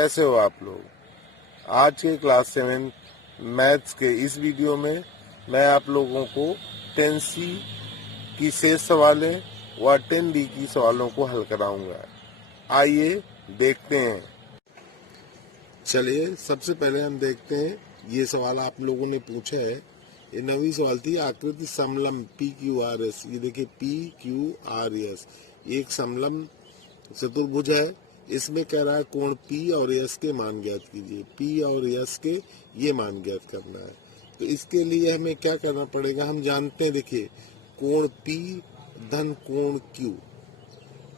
कैसे हो आप लोग। आज के क्लास 7 मैथ्स के इस वीडियो में मैं आप लोगों को 10C की शेष सवालें व 10D की सवालों को हल कराऊंगा। आइए देखते हैं। चलिए सबसे पहले हम देखते हैं, ये सवाल आप लोगों ने पूछा है। ये 9वीं सवाल थी। आकृति समलंब PQRS, ये देखिए PQRS, ये एक समलंब चतुर्भुज है। इसमें कह रहा है कोण P और S के मान ज्ञात कीजिए। P और S के ये मान ज्ञात करना है। तो इसके लिए हमें क्या करना पड़ेगा, हम जानते हैं, देखिए कोण P धन कोण Q,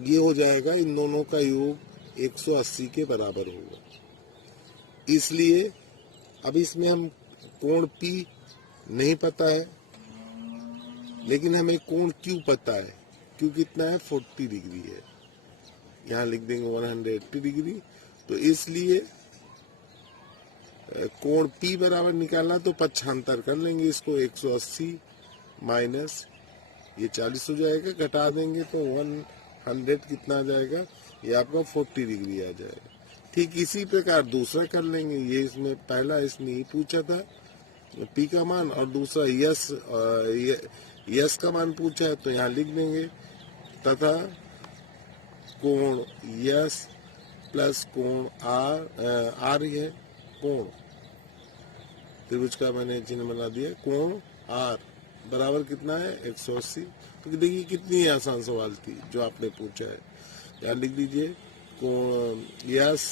ये हो जाएगा, इन दोनों का योग 180 के बराबर होगा। इसलिए अब इसमें हम कोण P नहीं पता है, लेकिन हमें कोण Q पता है। Q कितना है, 40 डिग्री है। यहाँ लिख देंगे 180 डिग्री। तो इसलिए कोण P बराबर निकालना, तो पक्षांतर कर लेंगे इसको। 180 माइनस ये 40 हो जाएगा, घटा देंगे तो 100 कितना आ जाएगा, ये आपका 40 डिग्री आ जाएगा। ठीक इसी प्रकार दूसरा कर लेंगे। ये इसमें पहला इसने ही पूछा था P का मान, और दूसरा यस का मान पूछा है, तो यहाँ लिख देंगे तथा कोण यस प्लस कोण आर है, कोण त्रिभुज का मैंने चिन्ह बना दिया, कोण आर बराबर कितना है, 180। तो देखिए कितनी आसान सवाल थी जो आपने पूछा है। यहाँ लिख दीजिए कोण यस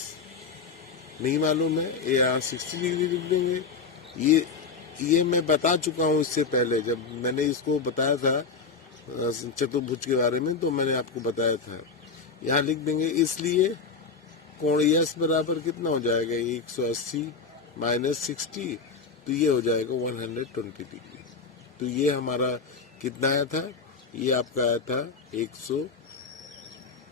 नहीं मालूम है, AR 60 डिग्री लिख देंगे। ये मैं बता चुका हूँ इससे पहले, जब मैंने इसको बताया था चतुर्भुज के बारे में, तो मैंने आपको बताया था। यहाँ लिख देंगे, इसलिए कोण यस बराबर कितना हो जाएगा, 180 माइनस 60, तो ये हो जाएगा 120 डिग्री। तो ये हमारा कितना आया था, ये आपका आया था 100,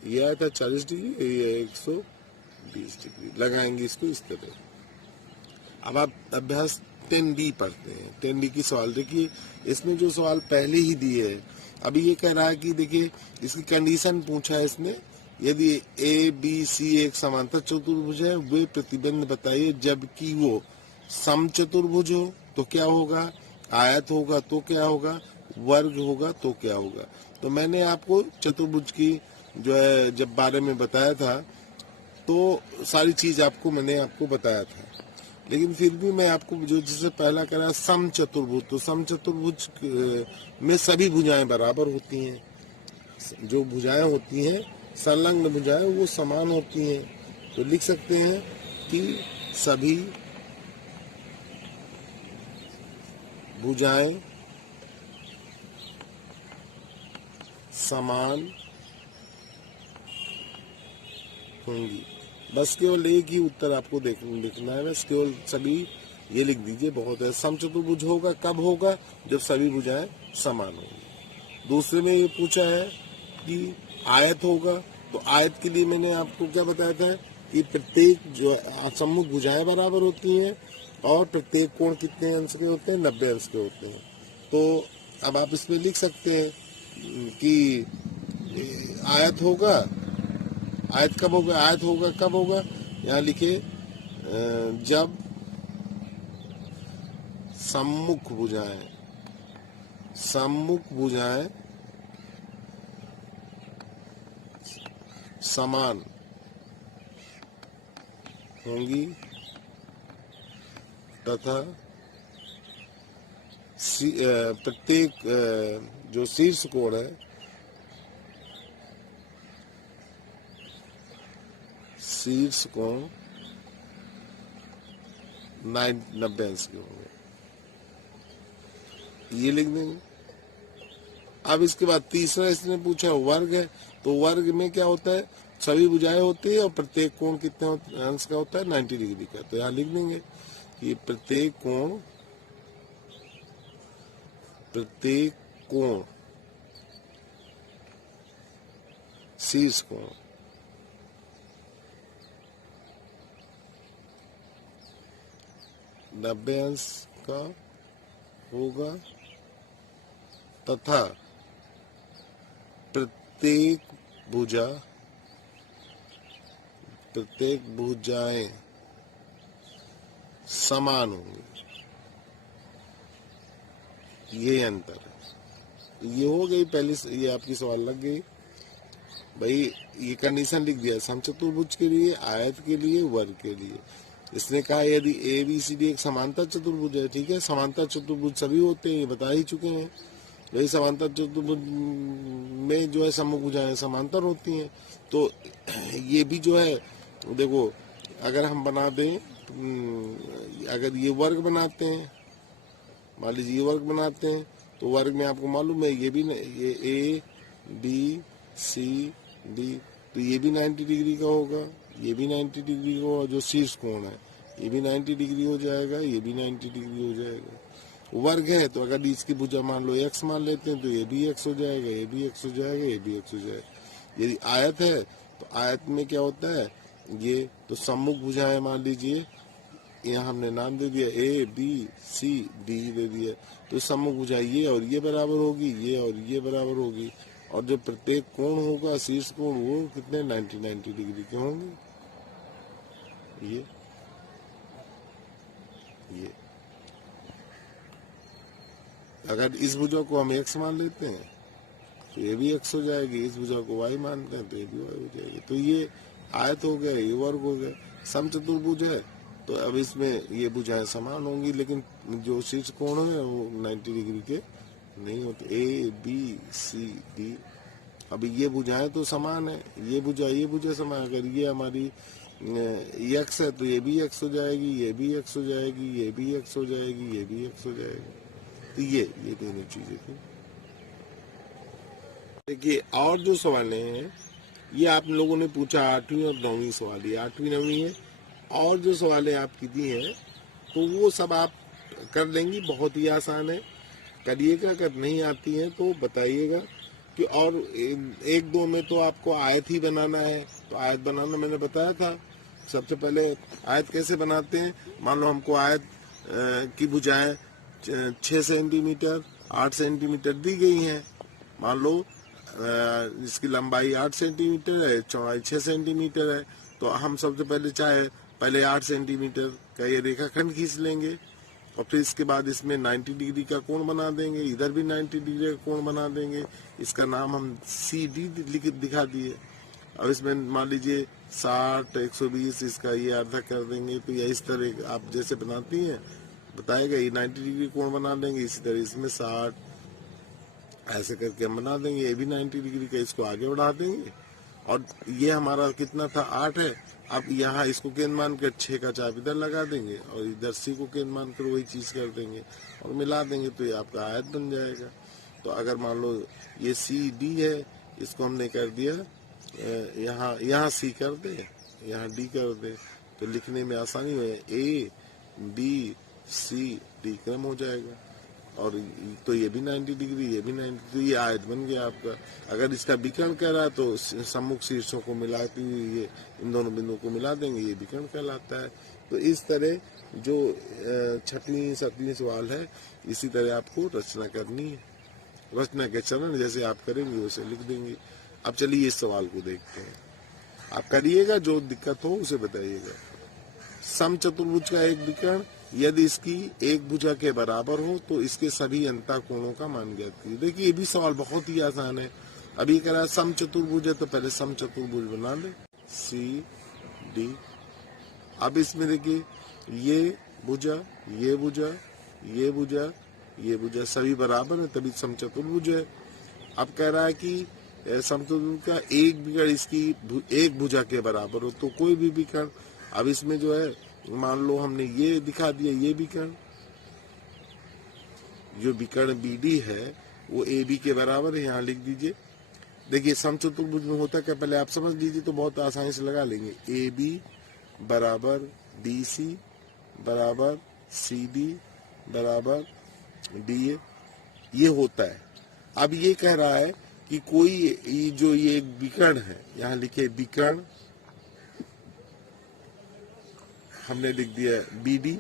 ये आया था 40 डिग्री, ये 120 डिग्री। लगाएंगे इसको इस तरह। अब आप अभ्यास 10D पढ़ते हैं। 10D की सवाल देखिए, इसमें जो सवाल पहले ही दिए है, अभी ये कह रहा है कि देखिए इसकी कंडीशन पूछा है इसने, यदि ABC एक समांतर चतुर्भुज है, वे प्रतिबंध बताइए जबकि वो समचतुर्भुज हो तो क्या होगा, आयत होगा तो क्या होगा, वर्ग होगा तो क्या होगा। तो मैंने आपको चतुर्भुज की जो है जब बारे में बताया था, तो सारी चीज मैंने आपको बताया था। लेकिन फिर भी मैं आपको जो जिससे पहला करा समचतुर्भुज, तो समचतुर्भुज में सभी भुजाएं बराबर होती हैं। जो भुजाएं होती हैं संलग्न भुजाएं, वो समान होती हैं। तो लिख सकते हैं कि सभी भुजाएं समान होंगी। बस केवल एक ही उत्तर आपको लिखना है, बस केवल सभी ये लिख दीजिए, बहुत है। समचतुर्भुज होगा कब होगा, जब सभी भुजाएं समान होंगी। दूसरे में ये पूछा है कि आयत होगा, तो आयत के लिए मैंने आपको क्या बताया था कि प्रत्येक जो सम्मुख भुजाएं बराबर होती हैं, और प्रत्येक कोण कितने अंश के होते हैं, 90 अंश के होते हैं। तो अब आप इसमें लिख सकते हैं कि आयत होगा, आयत कब होगा, आयत होगा कब होगा, यहाँ लिखे जब सम्मुख भुजाएं समान होंगी तथा प्रत्येक जो शीर्ष कोण है, शीर्ष कोण 90 अंश के होंगे, ये लिख देंगे। अब इसके बाद तीसरा इसने पूछा वर्ग है, तो वर्ग में क्या होता है, सभी भुजाएं होती है और प्रत्येक कोण कितने अंश का होता है, 90 डिग्री का। तो यहाँ लिख देंगे कि प्रत्येक कोण शीर्ष कोण 90 अंश का होगा तथा प्रत्येक भुजा प्रत्येक भुजाएं समान होंगी, ये अंतर है। ये हो गई पहली, ये आपकी सवाल लग गई भाई। ये कंडीशन लिख दिया समचतुर्भुज के लिए, आयत के लिए, वर्ग के लिए। इसने कहा यदि ए बी सी डी एक समांतर चतुर्भुज है, ठीक है, समांतर चतुर्भुज सभी होते हैं, ये बता ही चुके हैं भाई। समांतर चतुर्भुज में जो है सम्मुख भुजाएं समांतर होती हैं। तो ये भी जो है देखो, अगर हम बना दें, अगर ये वर्ग बनाते हैं, मान लीजिए ये वर्ग बनाते हैं, तो वर्ग में आपको मालूम है ये भी ये ए बी सी डी, तो ये भी 90 डिग्री का होगा, ये भी 90 डिग्री का होगा। जो शीर्ष कोण है ये भी 90 डिग्री हो जाएगा, ये भी 90 डिग्री हो जाएगा। वर्ग है तो अगर इसकी भुजा मान लो x मान लेते हैं, तो ये भी x हो जाएगा, ये भी x हो जाएगा, ये भी x हो जाएगा। यदि आयत है तो आयत में क्या होता है, ये तो सम्मुख भुजाएं मान लीजिए, यहाँ हमने नाम दे दिया ए बी सी डी दे दिया, तो सम्मुख भुजा ये और ये बराबर होगी, ये और ये बराबर होगी। और जो प्रत्येक कोण होगा शीर्ष कोण, वो कितने 90 डिग्री के होंगे। ये अगर इस भुजा को हम x मान लेते हैं तो ये भी x हो जाएगी, इस भुजा को y मानते हैं तो ये भी y हो जाएगी। तो ये आयत हो गया, ये वर्ग हो गया। समचतुर्भुज है तो अब इसमें ये भुजाएं समान होंगी, लेकिन जो शीर्ष कोण है वो 90 डिग्री के नहीं होते। ए बी सी डी, अभी ये भुजाएं तो समान है, ये भुजा समान। अगर ये हमारी x है तो ये भी x हो जाएगी, ये भी x हो जाएगी, ये भी x हो जाएगी, ये भी x हो जाएगी। तो ये दोनों चीजें थी। देखिए और जो सवाल हैं ये आप लोगों ने पूछा 8वीं और 9वीं सवाल, ये 8वीं 9वीं है। और जो सवालें आपकी दी हैं तो वो सब आप कर लेंगी, बहुत ही आसान है, करिएगा। अगर नहीं आती है तो बताइएगा कि और एक दो में तो आपको आयत ही बनाना है। तो आयत बनाना मैंने बताया था। सबसे पहले आयत कैसे बनाते हैं, मान लो हमको आयत की भुजाएं 6 सेंटीमीटर 8 सेंटीमीटर दी गई हैं। मान लो इसकी लंबाई 8 सेंटीमीटर है, चौड़ाई 6 सेंटीमीटर है, तो हम सबसे पहले 8 सेंटीमीटर का ये रेखाखंड खींच लेंगे और फिर इसके बाद इसमें 90 डिग्री का कोण बना देंगे, इधर भी 90 डिग्री का कोण बना देंगे। इसका नाम हम CD लिख दिखा दिए। अब इसमें मान लीजिए 60 120 इसका ये अर्धा कर देंगे। तो ये इस तरह आप जैसे बनाती हैं बताएगा, ये 90 डिग्री कोण बना देंगे, इसी तरह इसमें 60 ऐसे करके हम बना देंगे। ये भी 90 डिग्री का, इसको आगे बढ़ा देंगे। और ये हमारा कितना था 8 है। अब यहाँ इसको केंद्र मानकर 6 का चाप इधर लगा देंगे और इधर C को केंद्र मानकर वही चीज कर देंगे और मिला देंगे, तो ये आपका आयत बन जाएगा। तो अगर मान लो ये CD है, इसको हमने कर दिया यहाँ C कर दे, यहाँ D कर दे, तो लिखने में आसानी हो, A B C D क्रम हो जाएगा। और तो ये भी 90 डिग्री, ये भी 90, तो ये आयत बन गया आपका। अगर इसका विकर्ण कह रहा है तो सम्मुख शीर्षों को मिलाती हुई ये इन दोनों बिंदुओं को मिला देंगे, ये विकर्ण कहलाता है। तो इस तरह जो 6वीं 7वीं सवाल है, इसी तरह आपको रचना करनी है। रचना के चरण जैसे आप करेंगे वैसे लिख देंगे। अब चलिए इस सवाल को देखते हैं, आप करिएगा, जो दिक्कत हो उसे बताइएगा। समचतुर्भुज का एक विकर्ण यदि इसकी एक भुजा के बराबर हो तो इसके सभी अंतःकोणों का मान ज्ञात कीजिए। देखिए ये भी सवाल बहुत ही आसान है। अभी कह रहा है समचतुर्भुज है तो पहले समचतुर्भुज बना ले, CD। अब इसमें देखिए ये भुजा ये भुजा ये भुजा ये भुजा सभी बराबर है, तभी समचतुर्भुज है। अब कह रहा है कि समचतुर्भुज का एक विकर्ण इसकी एक भुजा के बराबर हो तो कोई भी विकर्ण। अब इसमें जो है मान लो हमने ये दिखा दिया, ये विकर्ण, जो विकर्ण BD है वो AB के बराबर है, यहाँ लिख दीजिए। देखिए समचतुर्भुज में होता क्या, पहले आप समझ लीजिए तो बहुत आसानी से लगा लेंगे। AB बराबर BC बराबर CD बराबर DA, ये होता है। अब ये कह रहा है कि कोई जो ये विकर्ण है, यहाँ लिखे विकर्ण, हमने लिख दिया BD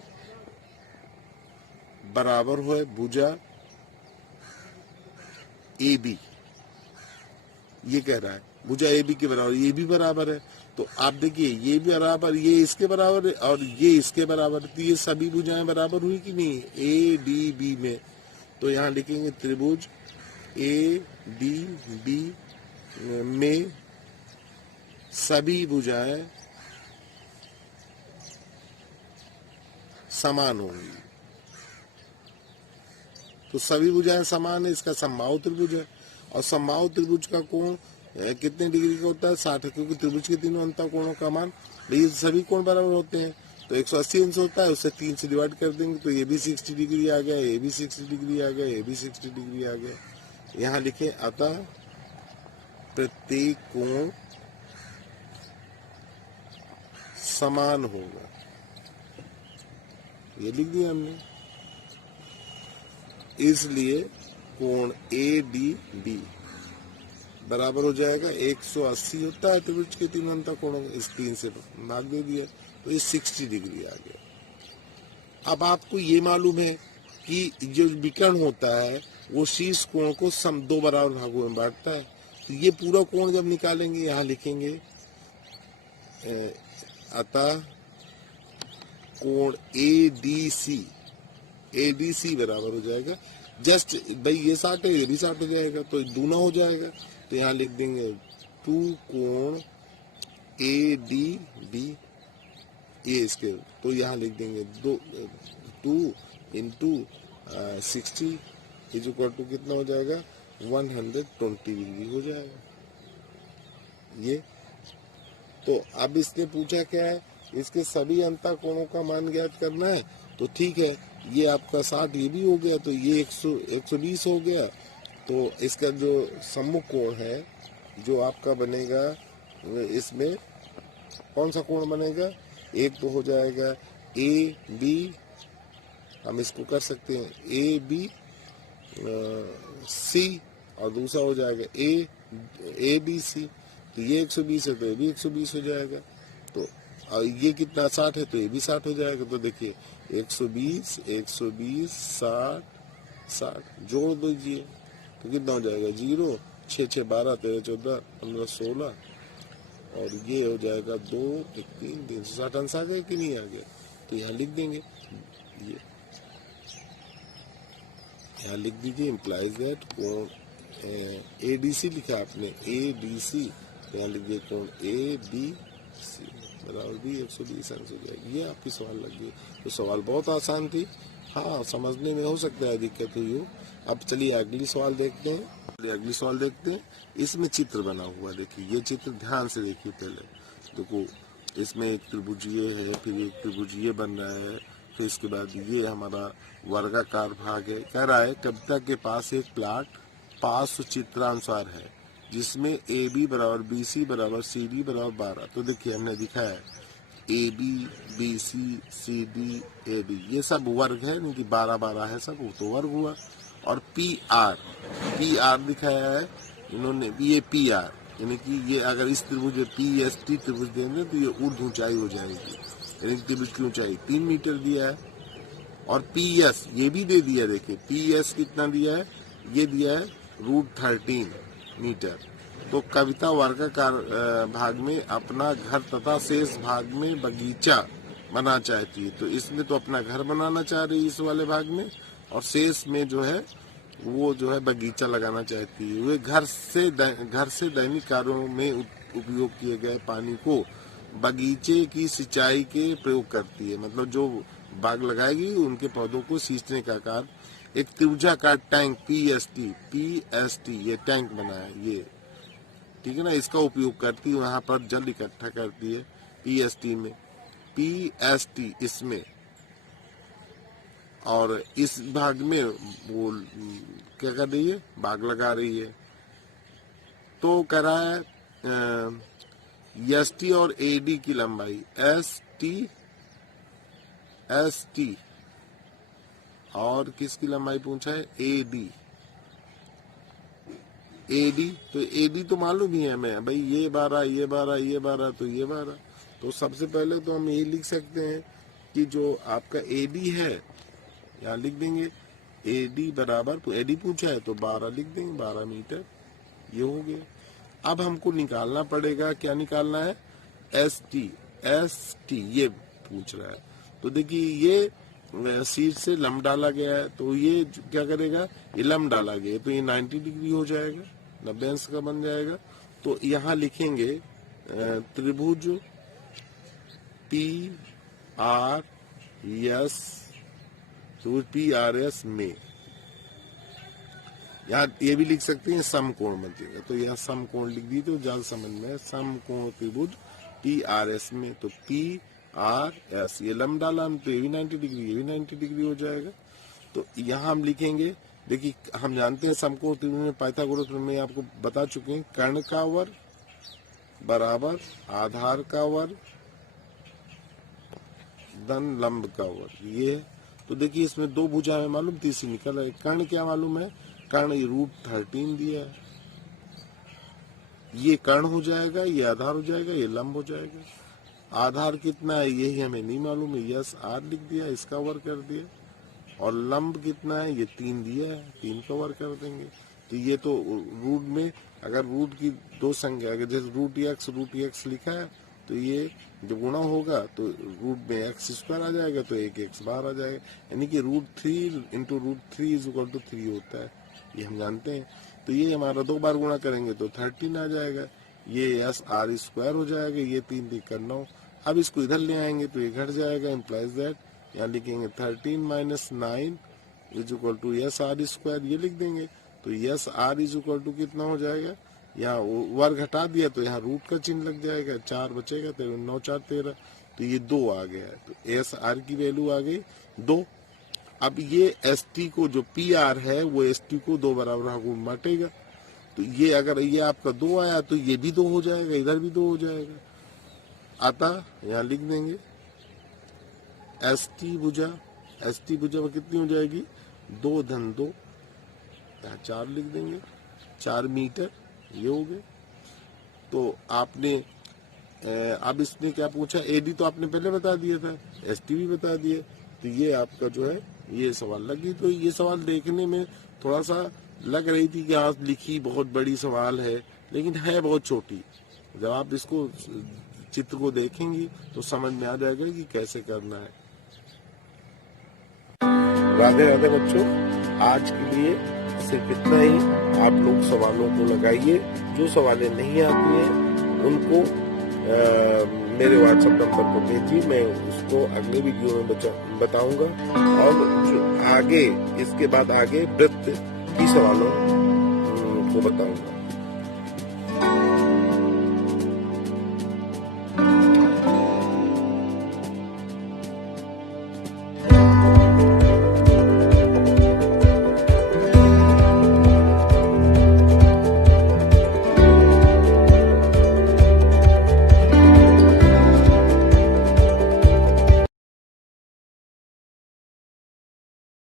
बराबर हो भुजा AB, ये कह रहा है भुजा AB के बराबर, ये भी बराबर है। तो आप देखिए ये भी बराबर, ये इसके बराबर है और ये इसके बराबर, तो ये सभी भुजाएं बराबर हुई कि नहीं ए डी बी में। तो यहाँ लिखेंगे त्रिभुज ए डी बी में सभी भुजाएं समान होंगी। तो सभी भुजाएं समान है, इसका समबाहु त्रिभुज है। और समबाहु त्रिभुज का कोण कितने डिग्री का होता है 60, क्योंकि त्रिभुज के तीनों अंतः कोणों का मान, ये सभी कोण बराबर होते हैं। तो 180 अंश होता है, उससे 3 से डिवाइड कर देंगे तो ये भी 60 डिग्री आ गया, ये भी 60 डिग्री आ गया, ये भी 60 डिग्री आ गया। यहाँ लिखे अतः प्रत्येक कोण समान होगा, ये लिख दिया हमने। इसलिए कोण ए डी बी बराबर हो जाएगा 180 होता है त्रिभुज के तीनों अंतः कोणों, इस 3 से भाग दे दिया तो ये 60 डिग्री आ गया। अब आपको ये मालूम है कि जो विकर्ण होता है वो शीर्ष कोण को दो बराबर भागों में बांटता है। तो ये पूरा कोण जब निकालेंगे यहाँ लिखेंगे अतः कोण ADC बराबर हो जाएगा, जस्ट भाई ये 60 है ये भी 60 हो जाएगा तो दूना हो जाएगा। तो यहाँ लिख देंगे 2 कोण ADB ये इसके, तो यहाँ लिख देंगे 2 इंटू 60 इज इक्वल टू कितना हो जाएगा 120 डिग्री हो जाएगा ये। तो अब इसने पूछा क्या है, इसके सभी अंतः कोणों का मान ज्ञात करना है। तो ठीक है, ये आपका 60 ये भी हो गया, तो ये 120 हो गया। तो इसका जो सम्मुख कोण है जो आपका बनेगा, इसमें कौन सा कोण बनेगा, एक तो हो जाएगा AB, हम इसको कर सकते हैं AB C, और दूसरा हो जाएगा ABC। तो ये 120 है तो ये भी 120 हो जाएगा। तो और ये कितना 60 है तो ये भी 60 हो जाएगा। तो देखिए 120 120 60 60 जोड़ दीजिए तो कितना हो जाएगा 0 6 6 12 13 14 15 16 और ये हो जाएगा 2 1 3 360 अंश आ गया कि नहीं आ गया। तो यहाँ लिख देंगे, ये यहाँ लिख दीजिए इम्प्लाइज दैट कोण ADC लिखा आपने ADC, तो यहाँ लिख दिए कोण ABC बराबर भी 120 अंश हो जाएगी। ये आपकी सवाल लग गई। तो सवाल बहुत आसान थी, हाँ समझने में हो सकता है दिक्कत हुई हो। अब चलिए अगली सवाल देखते हैं। इसमें चित्र बना हुआ, देखिए ये चित्र ध्यान से देखिए पहले। देखो इसमें एक त्रिभुज ये है, फिर एक त्रिभुज ये बन रहा है, फिर इसके बाद ये हमारा वर्गाकार भाग है। कह रहा है कविता के पास एक प्लाट पार्श्व चित्रानुसार है जिसमें AB बराबर BC बराबर CD बराबर 12। तो देखिए हमने दिखाया है AB BC CD AB ये सब वर्ग है, नहीं कि 12 12 है सब, वो तो वर्ग हुआ। और PR दिखाया है इन्होंने, ये PR यानी कि ये अगर इस त्रिभुज PST त्रिभुज देंगे तो ये ऊर्ध्व ऊंचाई हो जाएगी, यानी त्रिभुज की ऊंचाई 3 मीटर दिया है। और PS ये भी दे दिया, देखिए PS कितना दिया है, ये दिया है √13 मीटर। तो कविता वर्गाकार भाग में अपना घर तथा शेष भाग में बगीचा बना चाहती है। तो इसमें तो अपना घर बनाना चाह रही है इस वाले भाग में, और शेष में जो है वो जो है बगीचा लगाना चाहती है। वे घर से दैनिक कार्यों में उपयोग किए गए पानी को बगीचे की सिंचाई के प्रयोग करती है। मतलब जो बाग लगाएगी उनके पौधों को सींचने का कार्य। एक त्रिभुजाकार टैंक PST ये टैंक बना है ये, ठीक है ना, इसका उपयोग करती है, वहां पर जल इकट्ठा करती है PST इसमें। और इस भाग में वो क्या कर रही है, बाग लगा रही है। तो कह रहा है ST और AD की लंबाई ST और किसकी लंबाई पूछा है AD। तो AD तो मालूम ही है हमें भाई, ये 12 ये 12 ये 12 तो ये 12। तो सबसे पहले तो हम ये लिख सकते हैं कि जो आपका AD है यहाँ लिख देंगे AD बराबर, तो AD पूछा है तो 12 लिख देंगे, 12 मीटर ये हो गया। अब हमको निकालना पड़ेगा, क्या निकालना है एस टी ये पूछ रहा है। तो देखिए ये शीट से लंब डाला गया है, तो ये क्या करेगा, ये लंब डाला गया तो ये 90 डिग्री हो जाएगा, 90 अंश का बन जाएगा। तो यहाँ लिखेंगे त्रिभुज पी आर एस में, यहाँ ये भी लिख सकते हैं समकोण मध्य का, तो यहाँ समकोण लिख दी तो ज्यादा समझ में, समकोण त्रिभुज पी आर एस में। तो पी आर एस ये लंब डाला हम, तो ये भी 90 डिग्री, ये भी 90 डिग्री हो जाएगा। तो यहाँ हम लिखेंगे, देखिए हम जानते हैं समकोण त्रिभुज में पाइथागोरस में आपको बता चुके हैं, कर्ण का वर्ग बराबर आधार का वर्ग धन लंब का वर्ग, ये है। तो देखिए इसमें दो भुजाएं मालूम, तीसरी निकल है। कर्ण क्या मालूम है, कर्ण ये √13 दिया है, ये कर्ण हो जाएगा, ये आधार हो जाएगा, ये लंब हो जाएगा। आधार कितना है यही हमें नहीं मालूम है, यस आर लिख दिया, इसका वर्ग कर दिया। और लंब कितना है, ये 3 दिया है, 3 का वर्ग कर देंगे। तो ये तो रूट में अगर रूट की दो संख्या, अगर जैसे √x लिखा है, तो ये जब गुणा होगा तो रूट में x² आ जाएगा, तो एक x बाहर आ जाएगा, यानी कि √3 × √3 = 3 होता है, ये हम जानते हैं। तो ये हमारा 2 बार गुणा करेंगे तो 13 आ जाएगा, ये SR² हो जाएगा, ये 3 3 का 9। अब इसको इधर ले आएंगे तो ये घट जाएगा, इम्प्लाइज दैट यहाँ लिखेंगे 13 - 9 = SR², ये लिख देंगे। तो SR कितना हो जाएगा, यहाँ वर्ग हटा दिया तो यहाँ रूट का चिन्ह लग जाएगा, 4 बचेगा, 9 4 13, तो ये 2 आ गया है। तो SR की वैल्यू आ गई 2। अब ये ST को जो PR है वो ST को 2 बराबर गुण बांटेगा, तो ये अगर ये आपका 2 आया तो ये भी 2 हो जाएगा, इधर भी 2 हो जाएगा। अतः यहाँ लिख देंगे ST भुजा कितनी हो जाएगी, 2 धन 2, यहाँ 4 लिख देंगे, 4 मीटर ये हो गए। तो आपने अब इसने क्या पूछा, AD तो आपने पहले बता दिया था, ST भी बता दिया, तो ये आपका जो है ये सवाल लगी। तो ये सवाल देखने में थोड़ा सा लग रही थी कि हाँ लिखी बहुत बड़ी सवाल है, लेकिन है बहुत छोटी। जब आप इसको चित्र को देखेंगी तो समझ में आ जाएगा कि कैसे करना है। राधे राधे बच्चों, आज के लिए सिर्फ इतना ही। आप लोग सवालों को लगाइए, जो सवालें नहीं आती हैं उनको मेरे WhatsApp नंबर पर भेजिए, मैं उसको अगले वीडियो में बताऊंगा। और जो आगे इसके बाद आगे वृत्त की सवालों को बताऊंगा।